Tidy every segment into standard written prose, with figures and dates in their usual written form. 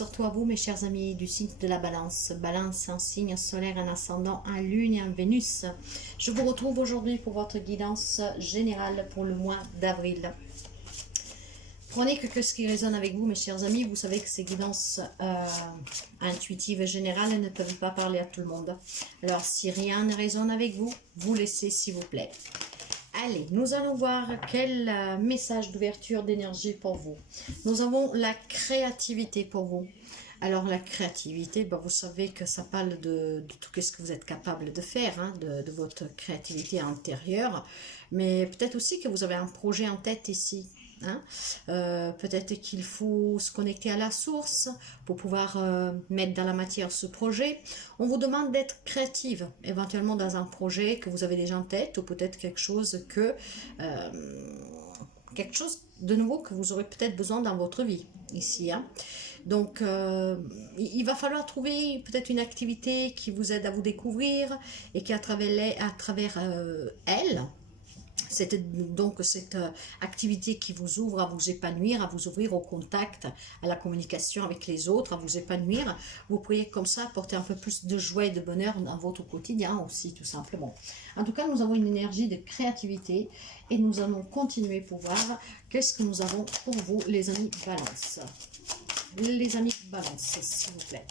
surtout à vous mes chers amis du signe de la balance. Balance, un signe solaire, un ascendant, un lune et un Vénus. Je vous retrouve aujourd'hui pour votre guidance générale pour le mois d'avril. Prenez que ce qui résonne avec vous mes chers amis. Vous savez que ces guidances intuitives et générales ne peuvent pas parler à tout le monde. Alors si rien ne résonne avec vous, vous laissez s'il vous plaît. Allez, nous allons voir quel message d'ouverture d'énergie pour vous. Nous avons la créativité pour vous. Alors la créativité, vous savez que ça parle de tout ce que vous êtes capable de faire, hein, de votre créativité intérieure. Mais peut-être aussi que vous avez un projet en tête ici. Hein. Peut-être qu'il faut se connecter à la source pour pouvoir mettre dans la matière ce projet. On vous demande d'être créative, éventuellement dans un projet que vous avez déjà en tête, ou peut-être quelque chose de nouveau que vous aurez peut-être besoin dans votre vie ici. Hein. Donc, il va falloir trouver peut-être une activité qui vous aide à vous découvrir et qui à travers elle, donc cette activité qui vous ouvre à vous épanouir, à vous ouvrir au contact, à la communication avec les autres, à vous épanouir. Vous pourriez comme ça apporter un peu plus de joie et de bonheur dans votre quotidien aussi, tout simplement. En tout cas, nous avons une énergie de créativité et nous allons continuer pour voir qu'est-ce que nous avons pour vous, les amis Balance. Les amis Balance, s'il vous plaît.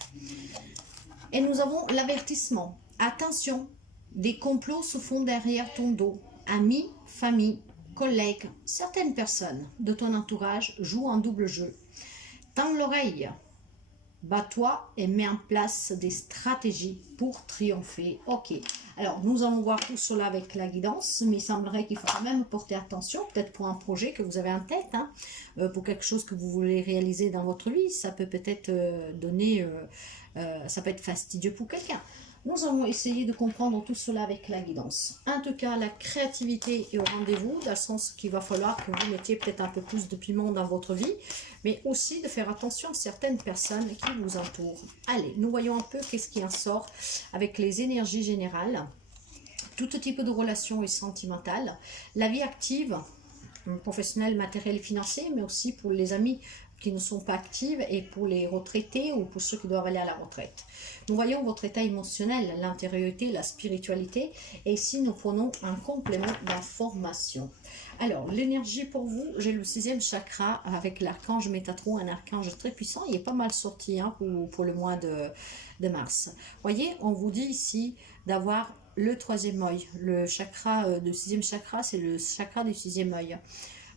Et nous avons l'avertissement. Attention, des complots se font derrière ton dos. Amis, famille, collègues, certaines personnes de ton entourage jouent un double jeu. Tends l'oreille, bats-toi et mets en place des stratégies pour triompher. Ok, alors nous allons voir tout cela avec la guidance, mais il semblerait qu'il faut quand même porter attention, peut-être pour un projet que vous avez en tête, hein, pour quelque chose que vous voulez réaliser dans votre vie, ça peut peut-être ça peut être fastidieux pour quelqu'un. Nous allons essayer de comprendre tout cela avec la guidance. En tout cas, la créativité est au rendez-vous, dans le sens qu'il va falloir que vous mettiez peut-être un peu plus de piment dans votre vie, mais aussi de faire attention à certaines personnes qui vous entourent. Allez, nous voyons un peu qu'est-ce qui en sort avec les énergies générales. Tout type de relation est sentimentale. La vie active, professionnelle, matérielle, financière, mais aussi pour les amis qui ne sont pas actives et pour les retraités ou pour ceux qui doivent aller à la retraite. Nous voyons votre état émotionnel, l'intériorité, la spiritualité, et ici nous prenons un complément d'information. Alors, l'énergie pour vous, j'ai le 6e chakra avec l'archange Métatron, un archange très puissant, il est pas mal sorti hein, pour le mois de mars. Voyez, on vous dit ici d'avoir le 3e œil, le chakra de 6e chakra, c'est le chakra du 6e œil.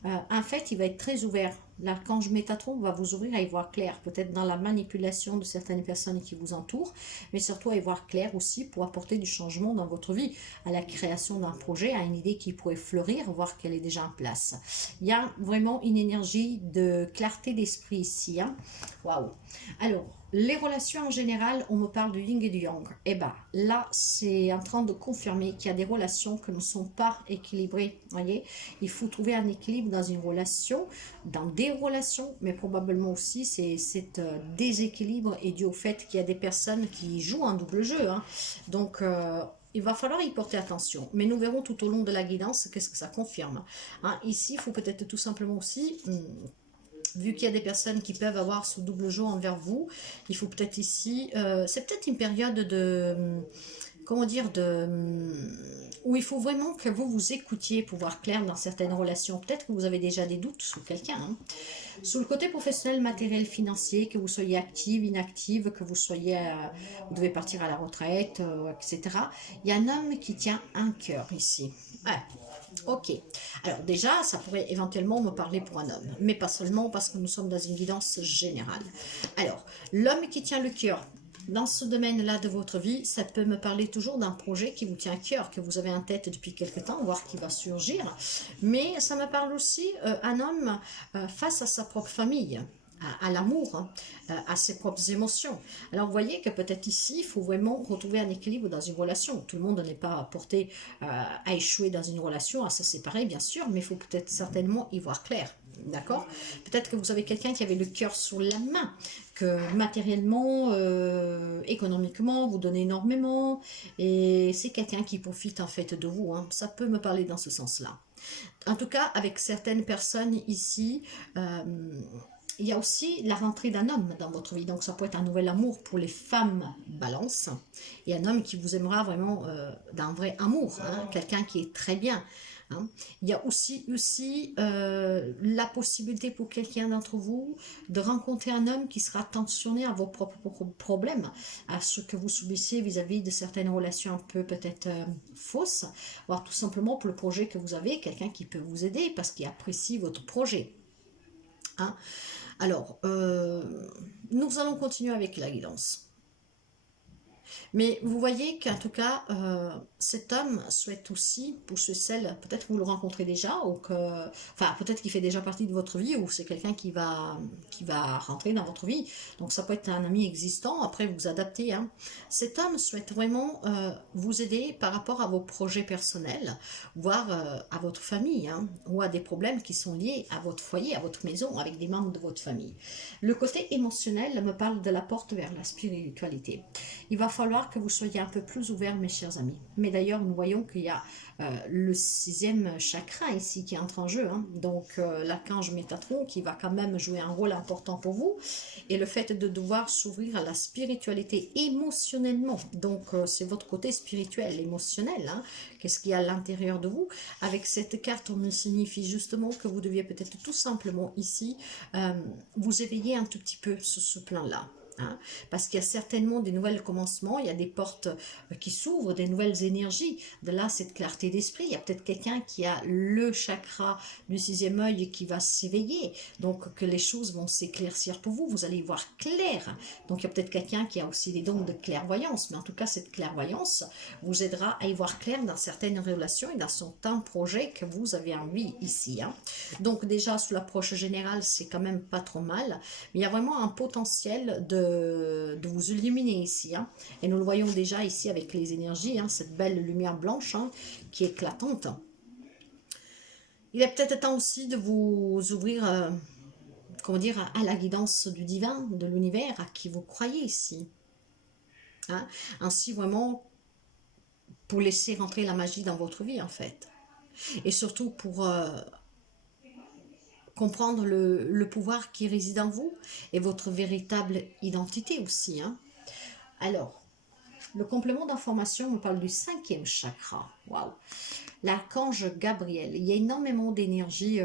En fait, il va être très ouvert. L'archange Métatron va vous ouvrir à y voir clair, peut-être dans la manipulation de certaines personnes qui vous entourent, mais surtout à y voir clair aussi pour apporter du changement dans votre vie, à la création d'un projet, à une idée qui pourrait fleurir, voir qu'elle est déjà en place. Il y a vraiment une énergie de clarté d'esprit ici. Hein. Waouh! Alors, les relations en général, on me parle du yin et du yang. Eh bien, là, c'est en train de confirmer qu'il y a des relations qui ne sont pas équilibrées. Voyez, il faut trouver un équilibre dans une relation, dans des relations, mais probablement aussi cet déséquilibre est dû au fait qu'il y a des personnes qui jouent un double jeu. Hein. Donc, il va falloir y porter attention. Mais nous verrons tout au long de la guidance qu'est-ce que ça confirme. Hein, ici, il faut peut-être tout simplement aussi... vu qu'il y a des personnes qui peuvent avoir ce double jeu envers vous, il faut peut-être ici, c'est peut-être une période de, comment dire, où il faut vraiment que vous vous écoutiez pour voir clair dans certaines relations. Peut-être que vous avez déjà des doutes sur quelqu'un. Hein. Sur le côté professionnel, matériel, financier, que vous soyez active, inactive, que vous soyez, vous devez partir à la retraite, etc. Il y a un homme qui tient un cœur ici. Ouais. Ok, alors déjà, ça pourrait éventuellement me parler pour un homme, mais pas seulement parce que nous sommes dans une guidance générale. Alors, l'homme qui tient le cœur, dans ce domaine-là de votre vie, ça peut me parler toujours d'un projet qui vous tient à cœur, que vous avez en tête depuis quelque temps, voire qui va surgir, mais ça me parle aussi un homme face à sa propre famille, à l'amour, hein, à ses propres émotions. Alors vous voyez que peut-être ici, il faut vraiment retrouver un équilibre dans une relation. Tout le monde n'est pas porté à échouer dans une relation, à se séparer bien sûr, mais il faut peut-être certainement y voir clair. D'accord? Peut-être que vous avez quelqu'un qui avait le cœur sur la main, que matériellement, économiquement, vous donnez énormément, et c'est quelqu'un qui profite en fait de vous. Hein. Ça peut me parler dans ce sens-là. En tout cas, avec certaines personnes ici, il y a aussi la rentrée d'un homme dans votre vie. Donc, ça peut être un nouvel amour pour les femmes balance. Et un homme qui vous aimera vraiment d'un vrai amour. Hein, quelqu'un qui est très bien. Hein. Il y a aussi la possibilité pour quelqu'un d'entre vous de rencontrer un homme qui sera attentionné à vos propres problèmes, à ce que vous subissez vis-à-vis de certaines relations un peu peut-être fausses, voire tout simplement pour le projet que vous avez, quelqu'un qui peut vous aider parce qu'il apprécie votre projet. Hein. Alors, nous allons continuer avec la guidance. Mais vous voyez qu'en tout cas, cet homme souhaite aussi, pour ce celle, peut-être vous le rencontrez déjà, ou que, enfin peut-être qu'il fait déjà partie de votre vie, ou c'est quelqu'un qui va rentrer dans votre vie. Donc ça peut être un ami existant, après vous adaptez. Hein. Cet homme souhaite vraiment vous aider par rapport à vos projets personnels, voire à votre famille, hein, ou à des problèmes qui sont liés à votre foyer, à votre maison, avec des membres de votre famille. Le côté émotionnel me parle de la porte vers la spiritualité. Il va falloir que vous soyez un peu plus ouverts, mes chers amis. Mais d'ailleurs, nous voyons qu'il y a le 6e chakra ici qui entre en jeu. Hein. Donc, l'archange Métatron qui va quand même jouer un rôle important pour vous. Et le fait de devoir s'ouvrir à la spiritualité émotionnellement. Donc, c'est votre côté spirituel, émotionnel. Hein. Qu'est-ce qu'il y a à l'intérieur de vous? Avec cette carte, on me signifie justement que vous deviez peut-être tout simplement ici vous éveiller un tout petit peu sur ce plan-là. Hein, parce qu'il y a certainement des nouvelles commencements, il y a des portes qui s'ouvrent, des nouvelles énergies, de là cette clarté d'esprit, il y a peut-être quelqu'un qui a le chakra du 6e œil qui va s'éveiller, donc que les choses vont s'éclaircir pour vous, vous allez y voir clair, donc il y a peut-être quelqu'un qui a aussi des dons de clairvoyance, mais en tout cas cette clairvoyance vous aidera à y voir clair dans certaines relations et dans certains projets que vous avez envie ici. Hein. Donc déjà sous l'approche générale c'est quand même pas trop mal, mais il y a vraiment un potentiel de vous illuminer ici. Hein. Et nous le voyons déjà ici avec les énergies, hein, cette belle lumière blanche hein, qui est éclatante. Il est peut-être temps aussi de vous ouvrir comment dire, à la guidance du divin, de l'univers, à qui vous croyez ici. Hein. Ainsi vraiment pour laisser rentrer la magie dans votre vie en fait. Et surtout pour comprendre le pouvoir qui réside en vous et votre véritable identité aussi. Hein. Alors, le complément d'information me parle du 5e chakra. Waouh! L'archange Gabriel. Il y a énormément d'énergie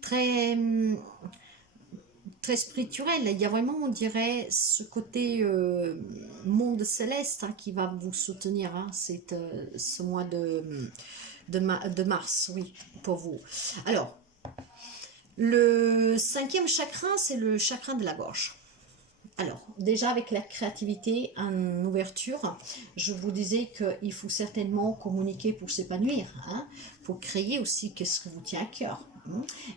très, très spirituelle. Il y a vraiment, on dirait, ce côté monde céleste hein, qui va vous soutenir. Hein. C'est ce mois de mars, oui, pour vous. Alors, le 5e chakra, c'est le chakra de la gorge. Alors, déjà avec la créativité en ouverture, je vous disais qu'il faut certainement communiquer pour s'épanouir. Hein. Faut créer aussi qu'est-ce que vous tient à cœur.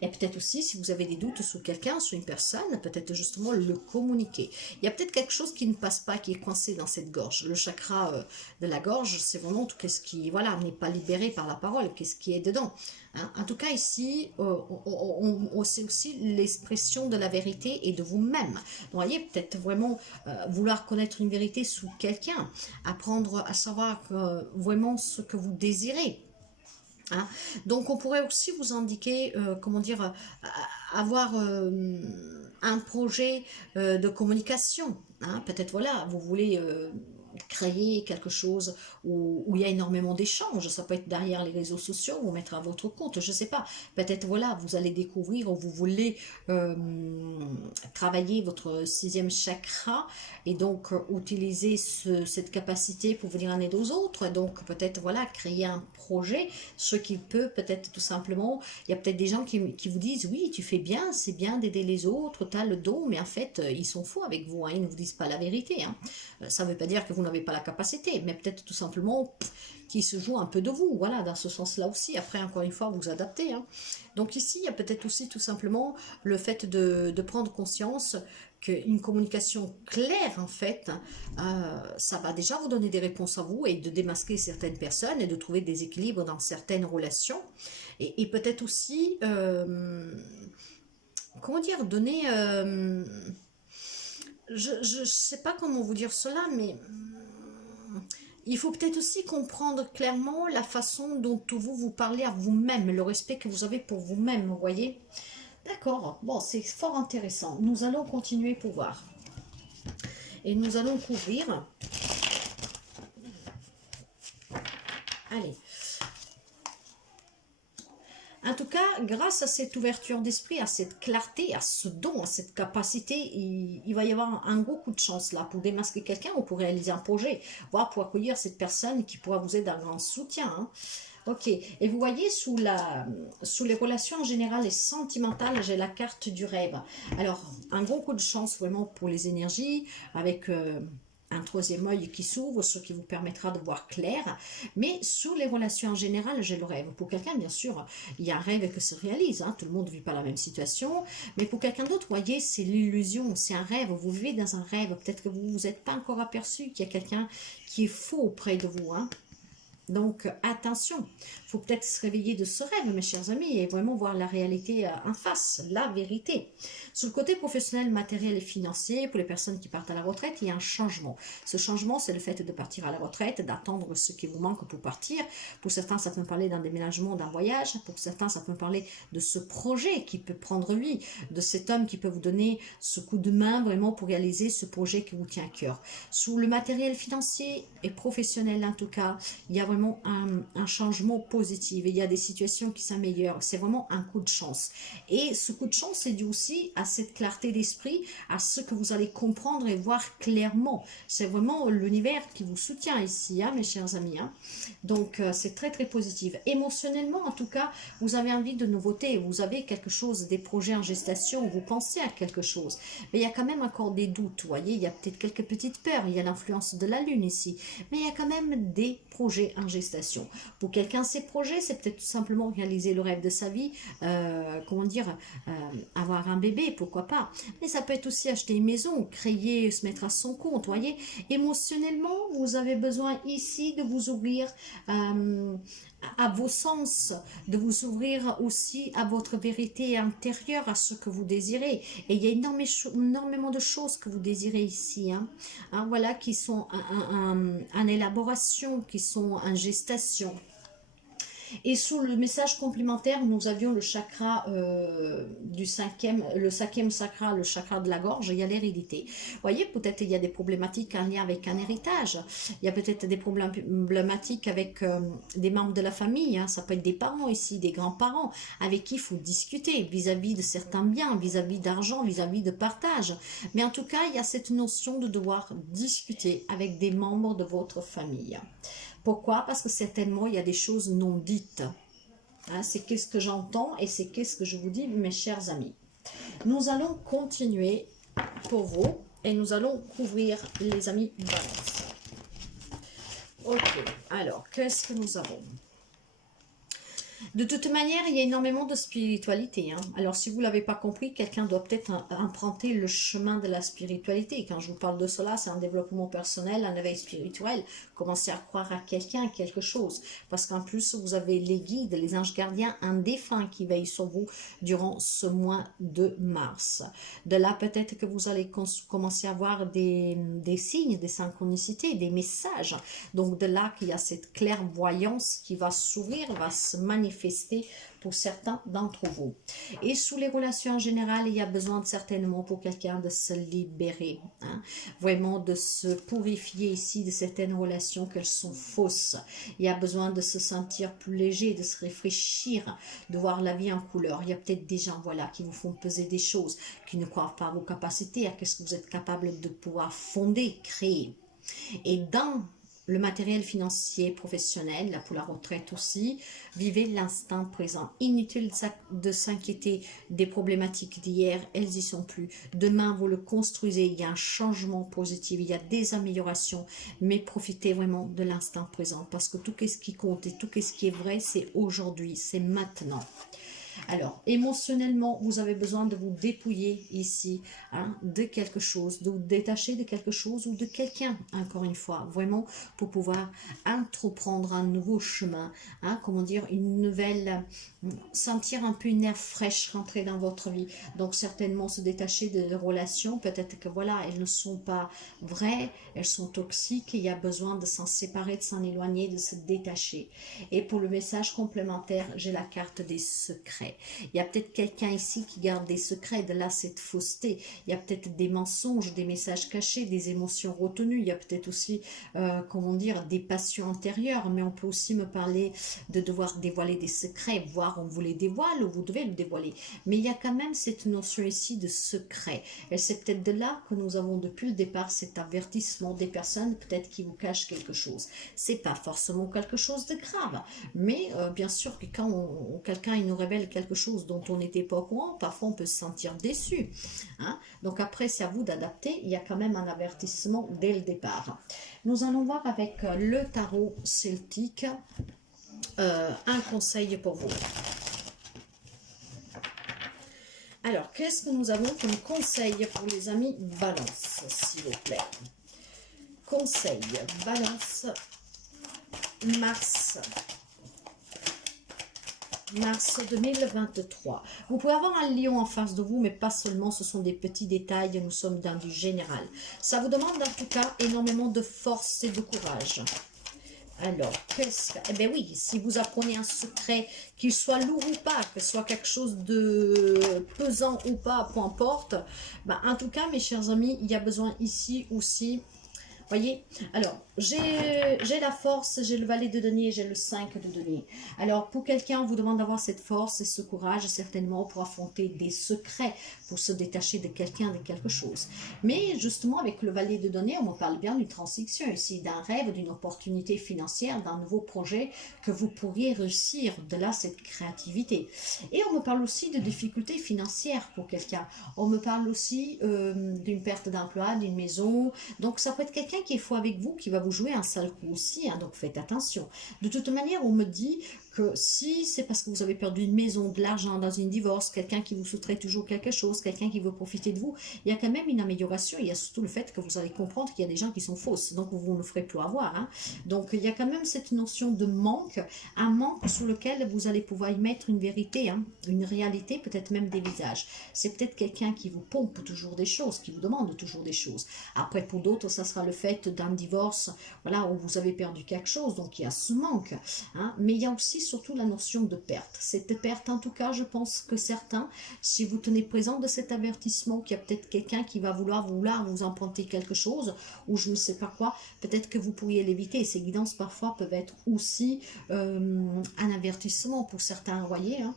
Et peut-être aussi, si vous avez des doutes sur quelqu'un, sur une personne, peut-être justement le communiquer. Il y a peut-être quelque chose qui ne passe pas, qui est coincé dans cette gorge. Le chakra de la gorge, c'est vraiment tout ce qui voilà, n'est pas libéré par la parole, qu'est-ce qui est dedans. Hein. En tout cas, ici, c'est aussi l'expression de la vérité et de vous-même. Vous voyez, peut-être vraiment vouloir connaître une vérité sous quelqu'un, apprendre à savoir vraiment ce que vous désirez. Hein. Donc on pourrait aussi vous indiquer, comment dire, avoir un projet de communication. Hein. Peut-être voilà, vous voulez créer quelque chose où il y a énormément d'échanges, ça peut être derrière les réseaux sociaux ou mettre à votre compte, je ne sais pas, peut-être voilà, vous allez découvrir ou vous voulez travailler votre 6e chakra et donc utiliser cette capacité pour venir en aide aux autres, donc peut-être voilà, créer un projet, ce qui peut peut-être tout simplement, il y a peut-être des gens qui vous disent oui, tu fais bien, c'est bien d'aider les autres, tu as le don, mais en fait ils sont faux avec vous, hein, ils ne vous disent pas la vérité, hein. Ça ne veut pas dire que vous n'avez pas la capacité, mais peut-être tout simplement qui se joue un peu de vous, voilà, dans ce sens-là aussi. Après, encore une fois, vous adaptez. Hein. Donc ici, il y a peut-être aussi tout simplement le fait de prendre conscience qu'une communication claire, en fait, ça va déjà vous donner des réponses à vous et de démasquer certaines personnes et de trouver des équilibres dans certaines relations. Et peut-être aussi, comment dire, donner... je ne sais pas comment vous dire cela, mais il faut peut-être aussi comprendre clairement la façon dont vous parlez à vous-même, le respect que vous avez pour vous-même, vous voyez. D'accord, bon, c'est fort intéressant. Nous allons continuer pour voir. Et nous allons couvrir. Allez. En tout cas, grâce à cette ouverture d'esprit, à cette clarté, à ce don, à cette capacité, il va y avoir un gros coup de chance là pour démasquer quelqu'un ou pour réaliser un projet, voire pour accueillir cette personne qui pourra vous être d'un grand soutien. Hein. Ok, et vous voyez sous les relations en général et sentimentales, j'ai la carte du rêve. Alors, un gros coup de chance vraiment pour les énergies, avec un troisième œil qui s'ouvre, ce qui vous permettra de voir clair. Mais sous les relations en général, j'ai le rêve. Pour quelqu'un, bien sûr, il y a un rêve que se réalise. Hein, tout le monde ne vit pas la même situation. Mais pour quelqu'un d'autre, vous voyez, c'est l'illusion, c'est un rêve. Vous vivez dans un rêve. Peut-être que vous ne vous êtes pas encore aperçu qu'il y a quelqu'un qui est faux auprès de vous. Hein. Donc, attention, il faut peut-être se réveiller de ce rêve, mes chers amis, et vraiment voir la réalité en face, la vérité. Sur le côté professionnel, matériel et financier, pour les personnes qui partent à la retraite, il y a un changement. Ce changement, c'est le fait de partir à la retraite, d'attendre ce qui vous manque pour partir. Pour certains, ça peut parler d'un déménagement, d'un voyage. Pour certains, ça peut parler de ce projet qui peut prendre vie, de cet homme qui peut vous donner ce coup de main vraiment pour réaliser ce projet qui vous tient à cœur. Sous le matériel financier et professionnel, en tout cas, il y a vraiment un changement positif. Et il y a des situations qui s'améliorent. C'est vraiment un coup de chance. Et ce coup de chance, c'est dû aussi à cette clarté d'esprit, à ce que vous allez comprendre et voir clairement. C'est vraiment l'univers qui vous soutient ici, hein, mes chers amis. Hein. Donc, c'est très, très positif. Émotionnellement, en tout cas, vous avez envie de nouveautés. Vous avez quelque chose, des projets en gestation, vous pensez à quelque chose. Mais il y a quand même encore des doutes, vous voyez. Il y a peut-être quelques petites peurs. Il y a l'influence de la Lune ici. Mais il y a quand même des projets en gestation. Pour quelqu'un, ces projets, c'est peut-être tout simplement réaliser le rêve de sa vie, comment dire, avoir un bébé, pourquoi pas. Mais ça peut être aussi acheter une maison, créer, se mettre à son compte, voyez. Émotionnellement, vous avez besoin ici de vous ouvrir à vos sens, de vous ouvrir aussi à votre vérité intérieure, à ce que vous désirez. Et il y a énormément de choses que vous désirez ici, hein, voilà, qui sont en élaboration, qui sont en gestation. Et sous le message complémentaire, nous avions le chakra le cinquième chakra, le chakra de la gorge, il y a l'hérédité. Vous voyez, peut-être il y a des problématiques en lien avec un héritage. Il y a peut-être des problématiques avec des membres de la famille. Hein. Ça peut être des parents ici, des grands-parents, avec qui il faut discuter vis-à-vis de certains biens, vis-à-vis d'argent, vis-à-vis de partage. Mais en tout cas, il y a cette notion de devoir discuter avec des membres de votre famille. Pourquoi? Parce que certainement, il y a des choses non dites. Hein, c'est qu'est-ce que j'entends et c'est qu'est-ce que je vous dis, mes chers amis. Nous allons continuer pour vous et nous allons couvrir les amis Balance. Ok, alors, qu'est-ce que nous avons? De toute manière, il y a énormément de spiritualité. Hein. Alors, si vous ne l'avez pas compris, quelqu'un doit peut-être emprunter le chemin de la spiritualité. Quand je vous parle de cela, c'est un développement personnel, un éveil spirituel. Commencez à croire à quelqu'un, quelque chose. Parce qu'en plus, vous avez les guides, les anges gardiens, un défunt qui veille sur vous durant ce mois de mars. De là, peut-être que vous allez commencer à voir des signes, des synchronicités, des messages. Donc, de là qu'il y a cette clairvoyance qui va s'ouvrir, va se manifester pour certains d'entre vous. Et sous les relations en général, il y a besoin certainement pour quelqu'un de se libérer, hein, vraiment de se purifier ici de certaines relations qu'elles sont fausses. Il y a besoin de se sentir plus léger, de se réfléchir, de voir la vie en couleur. Il y a peut-être des gens, voilà, qui vous font peser des choses, qui ne croient pas à vos capacités, à ce que vous êtes capable de pouvoir fonder, créer. Et dans le matériel financier professionnel, là pour la retraite aussi, vivez l'instant présent. Inutile de s'inquiéter des problématiques d'hier, elles y sont plus. Demain, vous le construisez, il y a un changement positif, il y a des améliorations, mais profitez vraiment de l'instant présent, parce que tout ce qui compte et tout ce qui est vrai, c'est aujourd'hui, c'est maintenant. Alors, émotionnellement, vous avez besoin de vous dépouiller ici, hein, de quelque chose, de vous détacher de quelque chose ou de quelqu'un, encore une fois, vraiment pour pouvoir entreprendre un nouveau chemin, hein, comment dire, une nouvelle, sentir un peu une air fraîche rentrer dans votre vie. Donc, certainement se détacher de relations, peut-être que voilà, elles ne sont pas vraies, elles sont toxiques, et il y a besoin de s'en séparer, de s'en éloigner, de se détacher. Et pour le message complémentaire, j'ai la carte des secrets. secrets. Il y a peut-être quelqu'un ici qui garde des secrets, de là cette fausseté. Il y a peut-être des mensonges, des messages cachés, des émotions retenues. Il y a peut-être aussi, comment dire, des passions intérieures. Mais on peut aussi me parler de devoir dévoiler des secrets, voire on vous les dévoile ou vous devez le dévoiler. Mais il y a quand même cette notion ici de secret. Et c'est peut-être de là que nous avons depuis le départ cet avertissement des personnes peut-être qui vous cachent quelque chose. C'est pas forcément quelque chose de grave, mais bien sûr que quand quelqu'un il nous révèle quelque chose dont on n'était pas au courant, parfois on peut se sentir déçu. Hein? Donc après c'est à vous d'adapter, il y a quand même un avertissement dès le départ. Nous allons voir avec le tarot celtique un conseil pour vous. Alors, qu'est-ce que nous avons comme conseil pour les amis Balance, s'il vous plaît? Conseil, Balance, mars 2023. Vous pouvez avoir un lion en face de vous, mais pas seulement, ce sont des petits détails, nous sommes dans du général. Ça vous demande en tout cas énormément de force et de courage. Alors, qu'est-ce que... Eh bien oui, si vous apprenez un secret, qu'il soit lourd ou pas, que ce soit quelque chose de pesant ou pas, peu importe, ben, en tout cas, mes chers amis, il y a besoin ici aussi... Voyez, alors, j'ai la force, j'ai le valet de denier, j'ai le 5 de denier. Alors, pour quelqu'un, on vous demande d'avoir cette force et ce courage, certainement, pour affronter des secrets, pour se détacher de quelqu'un, de quelque chose. Mais, justement, avec le valet de denier, on me parle bien d'une transaction ici, d'un rêve, d'une opportunité financière, d'un nouveau projet que vous pourriez réussir. De là, cette créativité. Et on me parle aussi de difficultés financières pour quelqu'un. On me parle aussi d'une perte d'emploi, d'une maison. Donc, ça peut être quelqu'un qui est fou avec vous, qui va vous jouer un sale coup aussi, hein, donc faites attention. De toute manière, on me dit que si c'est parce que vous avez perdu une maison, de l'argent dans une divorce, quelqu'un qui vous soustrait toujours quelque chose, quelqu'un qui veut profiter de vous, il y a quand même une amélioration. Il y a surtout le fait que vous allez comprendre qu'il y a des gens qui sont fausses, donc vous ne le ferez plus avoir. Hein. Donc il y a quand même cette notion de manque, un manque sur lequel vous allez pouvoir y mettre une vérité, hein, une réalité, peut-être même des visages. C'est peut-être quelqu'un qui vous pompe toujours des choses, qui vous demande toujours des choses. Après, pour d'autres, ça sera le fait d'un divorce, voilà, où vous avez perdu quelque chose, donc il y a ce manque. Hein, mais il y a aussi surtout la notion de perte. Cette perte, en tout cas, je pense que certains, si vous tenez présent de cet avertissement, qu'il y a peut-être quelqu'un qui va vouloir vous emprunter quelque chose, ou je ne sais pas quoi, peut-être que vous pourriez l'éviter. Ces guidances, parfois, peuvent être aussi un avertissement pour certains, vous voyez, hein.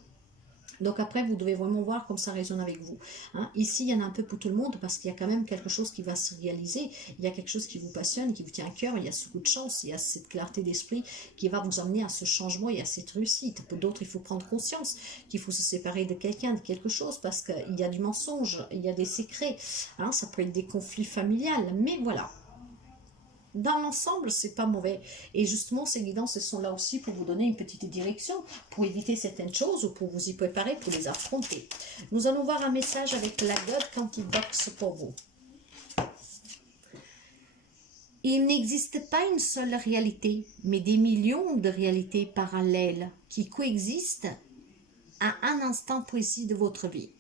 Donc après, vous devez vraiment voir comme ça résonne avec vous. Hein. Ici, il y en a un peu pour tout le monde parce qu'il y a quand même quelque chose qui va se réaliser. Il y a quelque chose qui vous passionne, qui vous tient à cœur. Il y a ce coup de chance, il y a cette clarté d'esprit qui va vous amener à ce changement et à cette réussite. Pour d'autres, il faut prendre conscience qu'il faut se séparer de quelqu'un, de quelque chose parce qu'il y a du mensonge, il y a des secrets. Hein. Ça peut être des conflits familiales, mais voilà. Dans l'ensemble, c'est pas mauvais. Et justement, ces guidances sont là aussi pour vous donner une petite direction, pour éviter certaines choses ou pour vous y préparer, pour les affronter. Nous allons voir un message avec la God Quantum Box pour vous. Il n'existe pas une seule réalité, mais des millions de réalités parallèles qui coexistent à un instant précis de votre vie.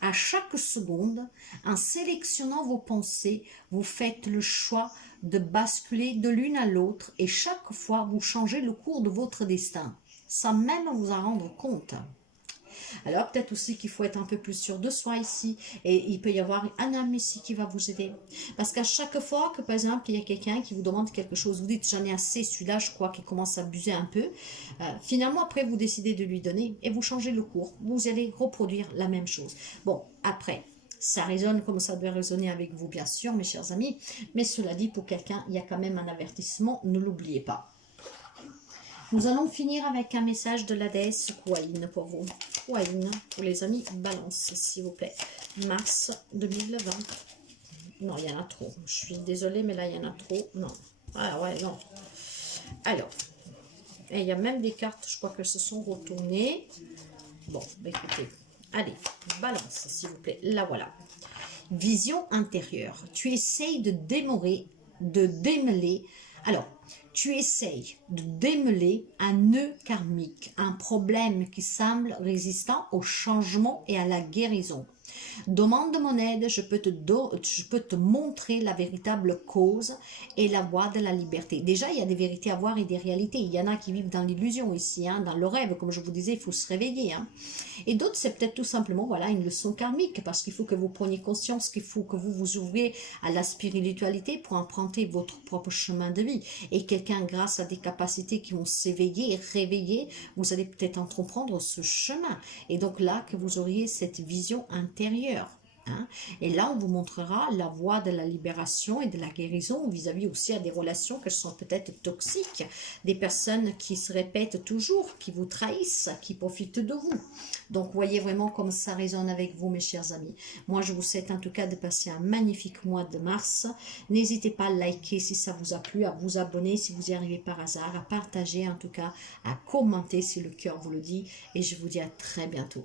À chaque seconde, en sélectionnant vos pensées, vous faites le choix de basculer de l'une à l'autre et chaque fois, vous changez le cours de votre destin, sans même vous en rendre compte. Alors, peut-être aussi qu'il faut être un peu plus sûr de soi ici. Et il peut y avoir un ami ici qui va vous aider. Parce qu'à chaque fois que, par exemple, il y a quelqu'un qui vous demande quelque chose, vous dites, j'en ai assez, celui-là, je crois qu'il commence à abuser un peu. Finalement, après, vous décidez de lui donner et vous changez le cours. Vous allez reproduire la même chose. Bon, après... Ça résonne comme ça doit résonner avec vous, bien sûr, mes chers amis. Mais cela dit, pour quelqu'un, il y a quand même un avertissement, ne l'oubliez pas. Nous allons finir avec un message de la déesse Kuan pour vous. Kuan, pour les amis Balance, s'il vous plaît. Mars 2020. Non, il y en a trop. Je suis désolée, mais là, il y en a trop. Non. Ah ouais, non. Alors, et il y a même des cartes, je crois qu'elles se sont retournées. Bon, écoutez. Allez, Balance, s'il vous plaît. Là, voilà. Vision intérieure. Tu essayes de démêler. Alors, tu essayes de démêler un nœud karmique, un problème qui semble résistant au changement et à la guérison. Demande mon aide, je peux te montrer la véritable cause et la voie de la liberté. Déjà, il y a des vérités à voir et des réalités. Il y en a qui vivent dans l'illusion ici, hein, dans le rêve, comme je vous disais, il faut se réveiller. Hein. Et d'autres, c'est peut-être tout simplement voilà, une leçon karmique, parce qu'il faut que vous preniez conscience qu'il faut que vous vous ouvriez à la spiritualité pour emprunter votre propre chemin de vie. Et quelqu'un, grâce à des capacités qui vont s'éveiller et réveiller, vous allez peut-être entreprendre ce chemin. Et donc là, que vous auriez cette vision intérieure. Hein. Et là, on vous montrera la voie de la libération et de la guérison vis-à-vis aussi à des relations qui sont peut-être toxiques, des personnes qui se répètent toujours, qui vous trahissent, qui profitent de vous. Donc, voyez vraiment comme ça résonne avec vous, mes chers amis. Moi, je vous souhaite en tout cas de passer un magnifique mois de mars. N'hésitez pas à liker si ça vous a plu, à vous abonner si vous y arrivez par hasard, à partager en tout cas, à commenter si le cœur vous le dit. Et je vous dis à très bientôt.